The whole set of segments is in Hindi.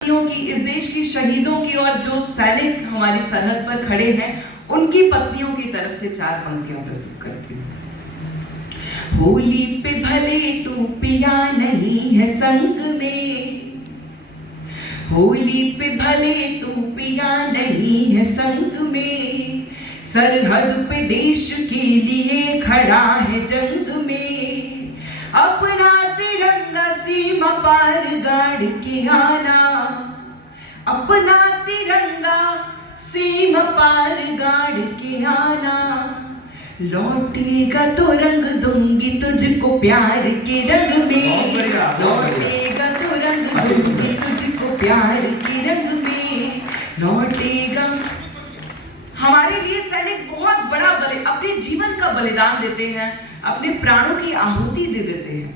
की, इस देश की शहीदों की और जो सैनिक हमारी सरहद पर खड़े हैं उनकी पत्नियों की तरफ से 4 पंक्तियां प्रस्तुत करती हूँ। होली पे भले तू पिया नहीं है संग में, होली पे भले तू पिया नहीं है संग में, सरहद पे देश के लिए खड़ा है जंग में, अपना तिरंगा सीमा पार गाड़ के आना, अपना तिरंगा सीमा पार गाड़ के आना, लौटेगा तो रंग दूंगी तुझको प्यार के रंग में, लौटेगा तो रंग दूंगी तुझको प्यार के रंग में, लौटेगा। हमारे लिए सैनिक बहुत बड़ा अपने जीवन का बलिदान देते हैं, अपने प्राणों की आहुति दे देते हैं,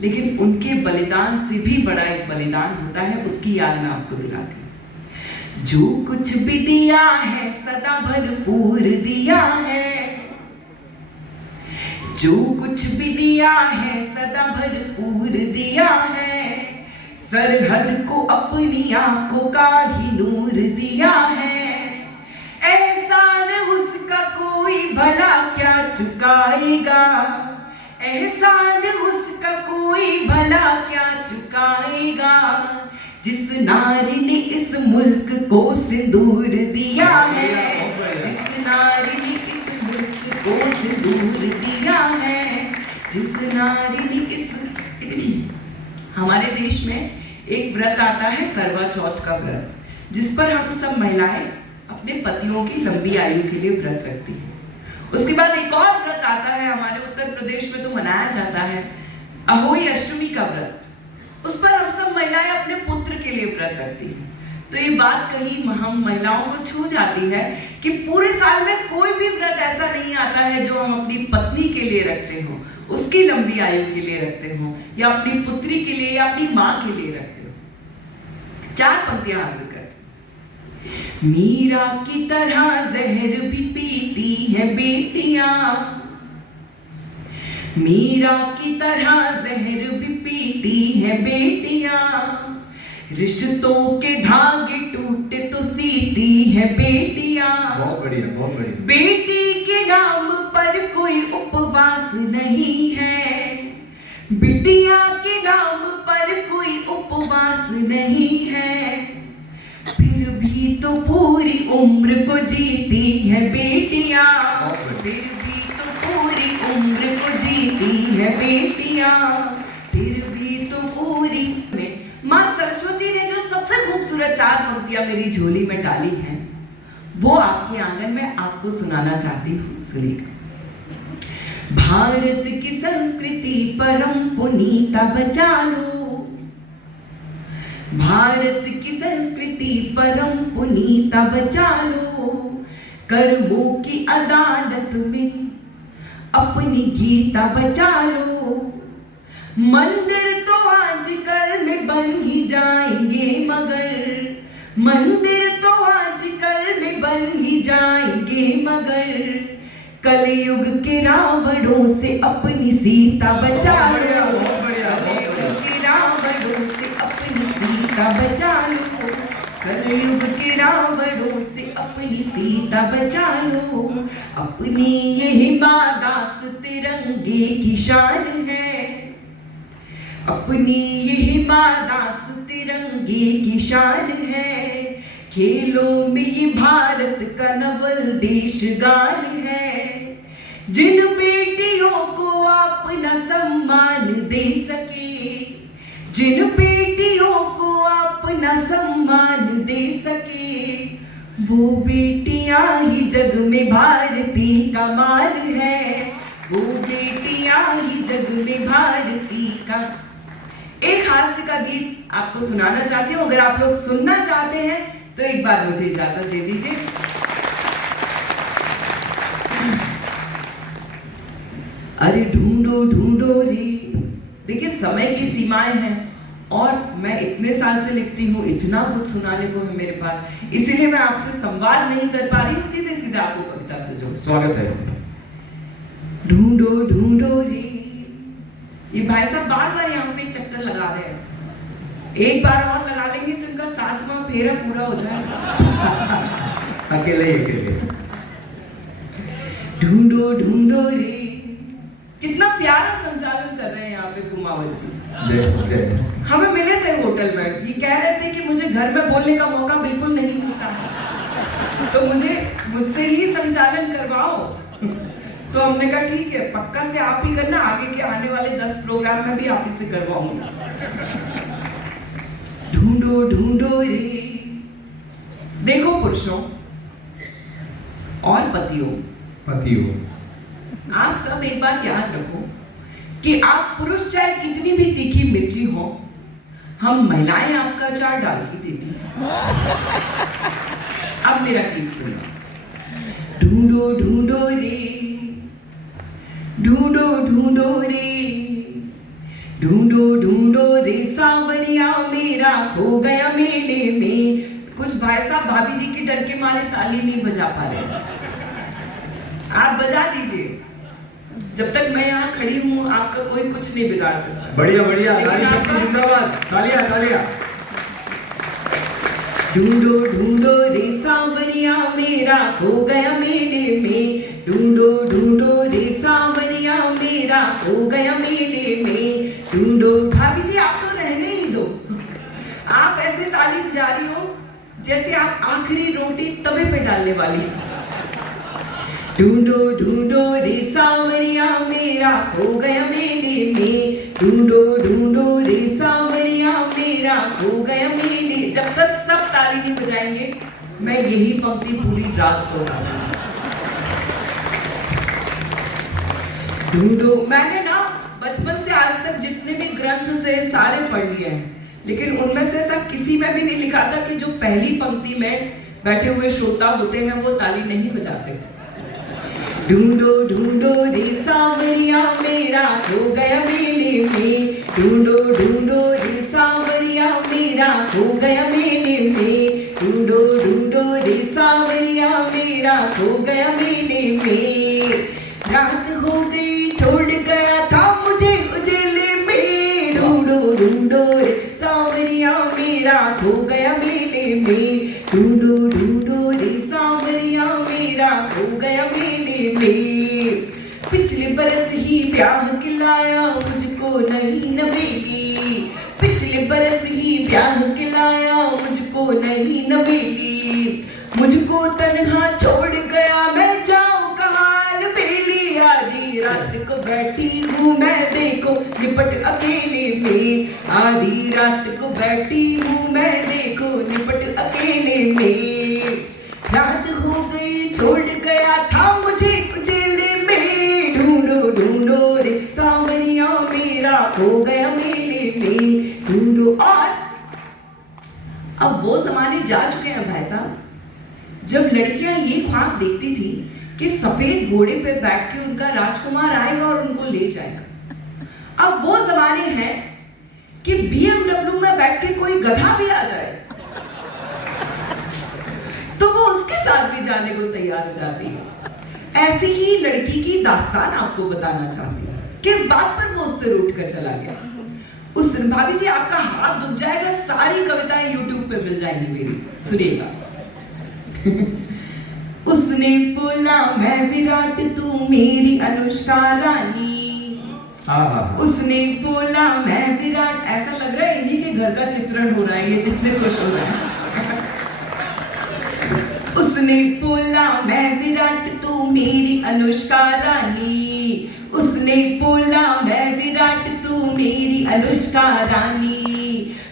लेकिन उनके बलिदान से भी बड़ा एक बलिदान होता है, उसकी याद मैं आपको दिलाती हूँ। जो कुछ भी दिया है सदा भरपूर दिया है, जो कुछ भी दिया है सदा भरपूर दिया है, सरहद को अपनी आंखों का ही नूर दिया है, एहसान उसका कोई भला क्या चुकाएगा, एहसान उसका कोई भला क्या चुकाएगा, जिस नारी ने इस मुल्क को सिंदूर दिया है, जिस नारी ने इस मुल्क को सिंदूर दिया है, जिस नारी ने इस हमारे देश में एक व्रत आता है करवा चौथ का व्रत, जिस पर हम सब महिलाएं अपने पतियों की लंबी आयु के लिए व्रत रखती हैं। उसके बाद एक और व्रत आता है, हमारे उत्तर प्रदेश में तो मनाया जाता है अहोई अष्टमी का व्रत, उस पर हम सब महिलाएं अपने पुत्र के लिए व्रत रखती हैं। तो ये बात कहीं हम महिलाओं को छू जाती है कि पूरे साल में कोई भी व्रत ऐसा नहीं आता है जो हम अपनी पत्नी के लिए रखते हो, उसकी लंबी आयु के लिए रखते हो, या अपनी पुत्री के लिए या अपनी माँ के लिए रखते हो। 4 पंक्तियां हाजिर करते। मीरा की तरह जहर भी पीती है बेटियां, मीरा की तरह जहर भी पीती है बेटियां, रिश्तों के धागे टूटे तो सीती है बेटियां। बहुत बढ़िया, बहुत बढ़िया। बेटी के नाम पर कोई उपवास नहीं है, बिटिया के नाम पर कोई उपवास नहीं है, फिर भी तो पूरी उम्र को जीती है बेटियां, फिर भी तो पूरी उम्र को जीती है बेटियां, फिर भी तो पूरी में। माँ सरस्वती ने जो सबसे खूबसूरत 4 पंक्तियां मेरी झोली में डाली हैं, वो आपके आंगन में आपको सुनाना चाहती हूँ, सुनिएगा। भारत की संस्कृति परम पुनीता बचा लो, भारत की संस्कृति परम पुनीता बचा लो, कर्मों की अदालत में अपनी गीता बचा लो, मंदिर तो आजकल में बन ही जाएंगे मगर, मंदिर तो आजकल में बन ही जाएंगे मगर, कलयुग के रावणों से अपनी सीता बचा लो, कलयुग के रावणों से अपनी सीता बचा लो, कलयुग के रावणों से अपनी सीता बचा लो, अपनी यही मादास तिरंगे की शान है, अपनी यही मादास तिरंगे की शान है, खेलों में ये भारत का नवल देश गान है, जिन बेटियों को अपना सम्मान दे सके, जिन बेटियों को अपना सम्मान दे सके, वो बेटियां ही जग में भारती का मान है, वो बेटियां ही जग में भारती का। एक हास्य का गीत आपको सुनाना चाहती हूँ, अगर आप लोग सुनना चाहते हैं तो एक बार मुझे इजाजत दे दीजिए। अरे ढूंढो ढूंढो रे, देखिए समय की सीमाएं हैं और मैं इतने साल से लिखती हूँ, इतना कुछ सुनाने को है मेरे पास, इसीलिए मैं आपसे संवाद नहीं कर पा रही, सीधे सीधे आपको कविता से जोड़। स्वागत है। ढूंढो ढूंढो रे, ये भाई साहब बार बार यहाँ पे चक्कर लगा रहे हैं, एक बार और लगा लेंगे तो इनका उनका 7वां फेरा पूरा हो जाए। अकेले ही अकेले। ढूंढो ढूंढो रे, कितना प्यारा संचालन कर रहे हैं यहाँ पे कुमावत जी। जय जय। हमें मिले थे होटल में, ये कह रहे थे कि मुझे घर में बोलने का मौका बिल्कुल नहीं मिलता है, तो मुझसे ही संचालन करवाओ। तो हमने कहा ठीक है, पक्का से आप ही करना, आगे के आने वाले 10 प्रोग्राम में भी आप ही से करवाऊंगा। ढूंढो ढूंढो रे। देखो पुरुषों और पतियों, आप सब एक बात याद रखो कि आप पुरुष चाहे कितनी भी तीखी मिर्ची हो, हम महिलाएं आपका अचार डाल ही देती हैं। अब मेरा गीत सुनो। ढूंढो ढूंढो रे, ढूंढो ढूंढो रे, ढूंढो ढूंढो रे, सांवरिया मेरा खो गया मेले में। कुछ भाई साहब भाभी जी के डर के मारे ताली नहीं बजा पा रहे, आप बजा दीजिए। जब तक मैं यहाँ खड़ी हूँ आपका कोई कुछ नहीं बिगाड़ सकता। बढ़िया बढ़िया, नारी शक्ति जिंदाबाद, तालियां तालियां। ढूंढो ढूंढो रे, सांवरिया मेरा खो गया मेले में। ढूंढो ढूंढो रे, सांवरिया मेरा खो गया मेले में। ढूंढो। भाभी जी आप तो रहने ही दो, आप ऐसे ताली बजा रही हो जैसे आप आखिरी रोटी तवे पे डालने वाली। ढूंढो ढूंढो रे, सांवरिया मेरा खो गया मेले में। ढूंढो ढूंढो रे, सांवरिया मेरा खो गया मेले। जब तक सब ताली नहीं बजाएंगे मैं यही पंक्ति पूरी रात दोहराऊंगी। ढूंढो। मैंने ना बचपन से आज तक जितने भी ग्रंथ से सारे पढ़ लिए हैं, लेकिन उनमें से ऐसा किसी में भी नहीं लिखा था कि जो पहली पंक्ति में बैठे हुए श्रोता होते हैं वो ताली नहीं बजाते। ढूंढो ढूंढो रे, सांवरिया मेरा खो गया मेले में। ढूंढो ढूंढो रे, सांवरिया मेरा खो गया मेले में। ढूंढो ढूंढो रे, सांवरिया मेरा खो गया मेले में। रात हो गई छोड़ गया था मुझे उजेले में। ढूंढो ढूंढो रे, सांवरिया मेरा खो गया मेले में। ढूंढो ढूंढो रे, सांवरिया मेरा खो गया मेले में। पिछले बरस ही ब्याह खिलाया मुझको नई नवेली। पिछले बरस ही ब्याह खिलाया मुझको नई नवेली। मुझको तन्हा छोड़ गया मैं जाऊं कहाँ अलबेली। आधी रात को बैठी हूँ मैं देखो निपट अकेले में। आधी रात को बैठी हूँ मैं देखो निपट अकेले में। रात हो गई छोड़ गया था मुझे उजेले में। ढूंढो ढूंढो रे, सांवरिया मेरा खो गया मेले में। ढूंढो। और अब वो जमाने जा चुके हैं भाई साहब, जब लड़कियां ये ख्वाब देखती थी कि सफेद घोड़े पे बैठ के उनका राजकुमार आएगा और उनको ले जाएगा। अब वो जमाने हैं कि BMW में बैठ के कोई गधा भी आ जाए तो वो उसके साथ भी जाने को तैयार हो जाती है। ऐसी ही लड़की की दास्तान आपको बताना चाहती हूँ। किस बात पर वो उससे रूठ कर चला गया। उस भाभी जी आपका हाथ दुख जाएगा, सारी कविताएं YouTube पे मिल जाएंगी मेरी, सुनिएगा। उसने बोला मैं विराट तू मेरी अनुष्का रानी। उसने बोला मैं विराट। ऐसा लग रहा है इन्हीं के घर का चित्रण हो रहा है, ये जितने खुश हो रहे हैं। उसने बोला मैं विराट तू मेरी अनुष्का रानी। उसने बोला मैं विराट तू मेरी अनुष्का रानी।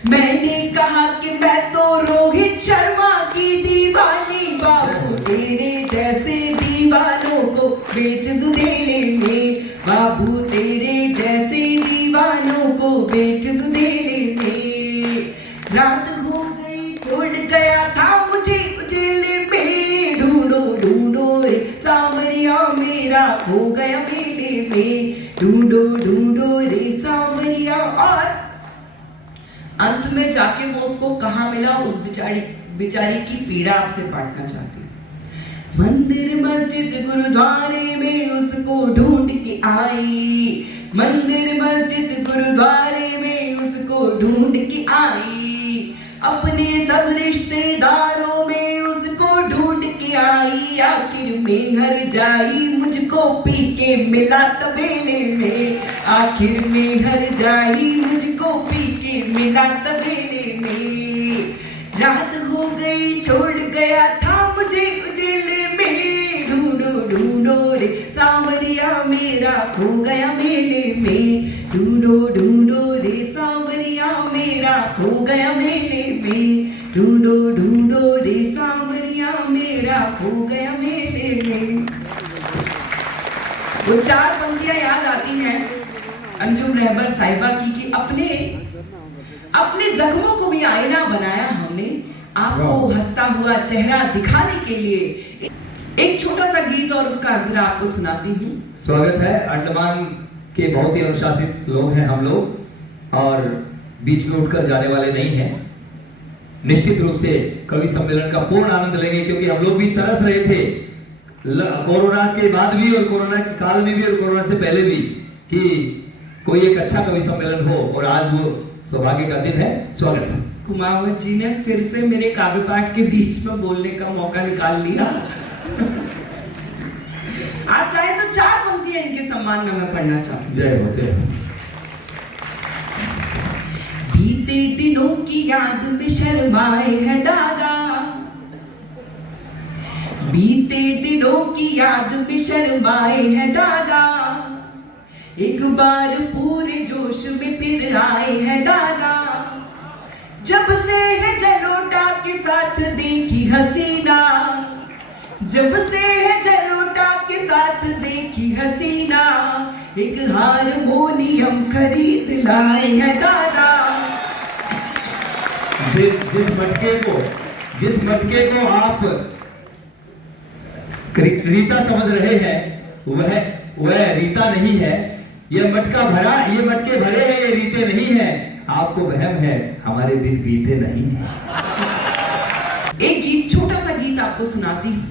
मैंने कहा कि मैं तो रोहित शर्मा की दीवानी। बाबू तेरे जैसे दीवानों को बेच दूं धेले में। बाबू तेरे जैसे दीवानों को बेच दूं धेले में। रात हो गई छोड़ गया था मुझे उजेले में। ढूंढो ढूंढो रे, सांवरिया मेरा खो गया मेले में। ढूंढो ढूंढो रे, सांवरिया। और अंत में जाके वो उसको कहाँ मिला, उस बेचारी की पीड़ा आपसे बांटना चाहती हूँ। मंदिर मस्जिद गुरुद्वारे में उसको ढूंढ के आई। मंदिर मस्जिद गुरुद्वारे में उसको ढूंढ के आई। अपने सब रिश्तेदारों में उसको ढूंढ के आई, आखिर में हर जाई मुझको पी के मिला तबेले में, आखिर में हर जाई मुझको पी के मिला तबेले में। रात हो गई छोड़ गया था मुझे उजेले में, ढूंढो ढूंढो रे सांवरिया मेरा खो गया मेले में, ढूंढो ढूंढो रे सांवरिया मेरा खो गया मेले में, ढूंढो ढूंढो रे सांवरिया मेरा खो गया मेले में। वो चार पंक्तियां याद आती हैं अंजुम रहबर साहिबा की कि अपने जख्मों को भी आईना बनाया हमने, आपको हंसता हुआ चेहरा दिखाने के लिए। एक छोटा सा गीत और उसका अंतरा आपको सुनाती हूँ। स्वागत है। अंडमान के बहुत ही अनुशासित लोग हैं हम लोग, और बीच में उठकर जाने वाले नहीं हैं। निश्चित रूप से कवि सम्मेलन का पूर्ण आनंद लेंगे, क्योंकि हम लोग भी तरस रहे थे कोरोना के बाद भी और कोरोना के काल में भी और कोरोना से पहले भी कि कोई एक अच्छा कवि सम्मेलन हो, और आज वो सौभाग्य का दिन है। स्वागत है। कुमावत जी ने फिर से मेरे काव्य पाठ के बीच में बोलने का मौका निकाल लिया। आज चाहे तो चार पंक्तियां इनके सम्मान में मैं पढ़ना चाहूँ। जय हो जय हो। बीते दिनों की याद में शर्माए हैं दादा, बीते दिनों की याद में शर्माए हैं दादा, एक बार पूरे जोश में फिर आए हैं दादा, जब से है जलोटा के साथ देखी हसीना, जब से है जलोटा के साथ देखी हसीना, एक हारमोनियम खरीद लाए हैं दादा। जिस मटके को आप रीता समझ रहे हैं, वह रीता नहीं है। ये मटके भरे हैं, ये रीते नहीं है। आपको वहम है, हमारे दिन बीते नहीं है। एक गीत, छोटा सा गीत आपको सुनाती हूँ।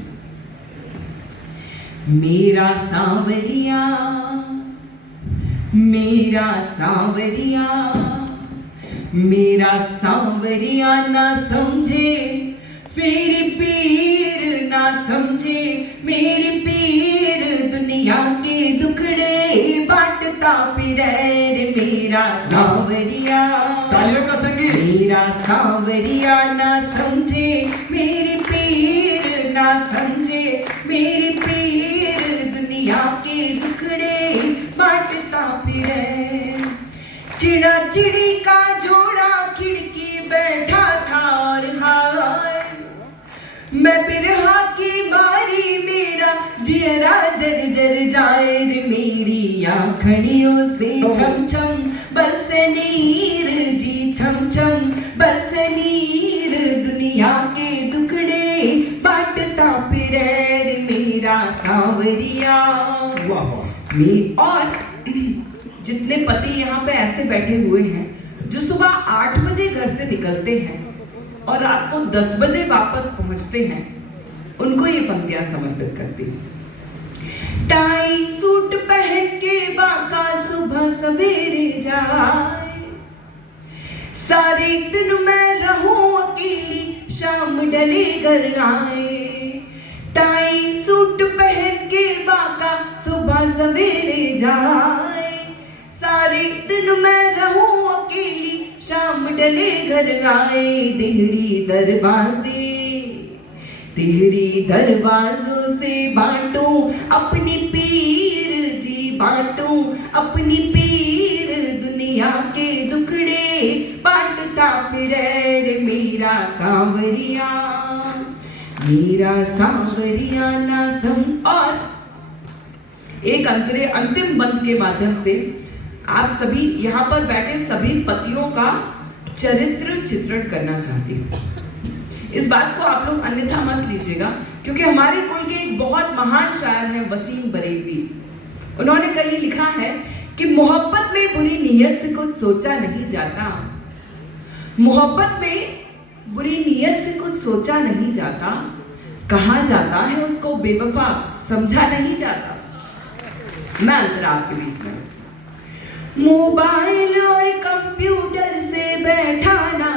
मेरा सांवरिया, मेरा सांवरिया, मेरा सांवरिया ना समझे मेरी पीर, ना समझे मेरी पीर, दुनिया के दुखड़े बांटता फिरे रे मेरा सांवरिया। तालियों का संगीत। मेरा सांवरिया ना समझे मेरी पीर, ना समझे मेरी पीर, दुनिया के दुखड़े बांटता फिरे। चिड़ा चिड़ी का जोड़ा खिड़की बैठा था और हाय, मैं बिरहा की बारी मेरा जियरा जर जर जाए रे, मेरी आँखड़ियों से छम छम बरसे नीर जी, छम छम बरसे नीर, दुनिया के दुखड़े बांटता फिरे रे मेरा सांवरिया। और जितने पति यहाँ पे ऐसे बैठे हुए हैं जो सुबह 8 बजे घर से निकलते हैं और रात को 10 बजे वापस पहुंचते हैं, उनको ये पंक्तियां समर्पित करती हूँ। टाई सूट पहन के बाका सुबह सवेरे जाए, सारे दिन मैं रहूं अकेली शाम डले घर आए। टाई सूट पहन के बाका सुबह सवेरे जाए, सारे दिन मैं रहूं अकेली शाम डले घर आए। देहरी दरवाजे, तेरी दरवाजों से बांटूं अपनी पीर जी, बांटूं अपनी पीर, दुनिया के दुखड़े बांटता फिरे रे मेरा सांवरिया, मेरा सांवरिया ना सम। और एक अंतिम बंद के माध्यम से आप सभी यहाँ पर बैठे सभी पतियों का चरित्र चित्रण करना चाहती हूँ। इस बात को आप लोग अन्यथा मत लीजिएगा, क्योंकि हमारे कुल के एक बहुत महान शायर हैं वसीम बरेलवी। उन्होंने कहीं लिखा है कि मोहब्बत में बुरी नीयत से कुछ सोचा नहीं जाता, मोहब्बत में बुरी नीयत से कुछ सोचा नहीं जाता, कहा जाता है उसको बेवफा समझा नहीं जाता। मैं अंतरा आपके बीच में। मोबाइल और कंप्यूटर से बैठा ना